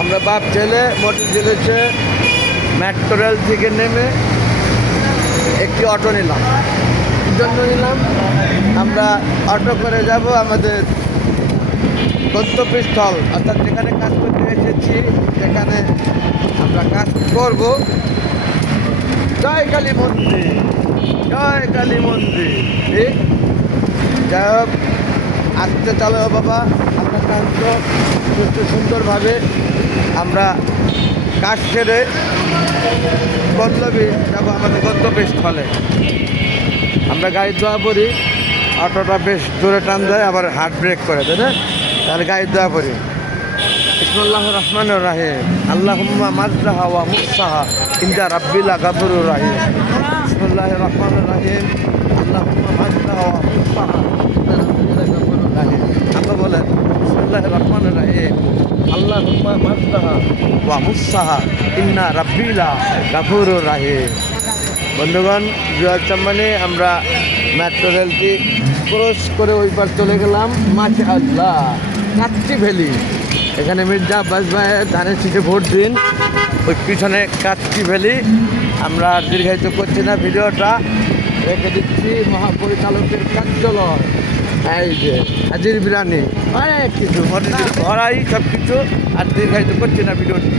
আমরা বাপ ছেলে মোটর জেলেছে মেট্রো রেল থেকে নেমে একটি অটো নিলাম। কী জন্য নিলাম? আমরা অটো করে যাব আমাদের গন্তব্যস্থল, অর্থাৎ যেখানে কাজ করতে এসেছি, যেখানে আমরা কাজ করব। জয় কালী মন্দির, জয় কালী মন্দির। ঠিক, যাই হোক, আসতে চলো বাবা, আমরা ক্লান্ত, সুস্থ সুন্দরভাবে আমরা কাজ সেরে পল্লবী যাবো আমাদের গন্তব্যস্থলে। আমরা গাড়ি দোয়া পড়ি, অটোটা বেশ জোরে টান দেয়, আবার হার্ট ব্রেক করে, তাই না? তাহলে গাড়ি দোয়া পড়ি। বিসমিল্লাহির রহমানির রহিম। আল্লাহুম্মা মাজদাহা ওয়া মুসাহা ইনদা রাব্বিলা গাফুরুর রহিম। বিসমিল্লাহির রহমানির রহিম। আল্লাহুম্মা মাজদাহা ওয়া মুসাহা ইনদা রাব্বিলা গাফুরুর রহিম। আমরা বলেন বিসমিল্লাহির রহমানির রহিম। আল্লাহুম্মা মাজদাহা ওয়া মুসাহা ইন্না রাব্বিলা গাফুরুর রহিম। বন্ধুগণ, জুয়ার সম্মানে আমরা মেট্রো রেলটি ক্রস করে ওই পার চলে গেলাম। মাশাআল্লাহ, কাচ্চি ভ্যালি। এখানে মির্জা আব্বাস ভাইয়ের ধানের শীষে ভোট দিন। ওই পিছনে কাচ্চি ভ্যালি। আমরা আর দীর্ঘায়িত করছি না, ভিডিওটা রেখে দিচ্ছি মহাপরিচালকের কার্যালয়। এই যে হাজির বিরিয়ানি, অনেক কিছু, ভরাই সব কিছু। আর দীর্ঘায়িত করছি না ভিডিওটি।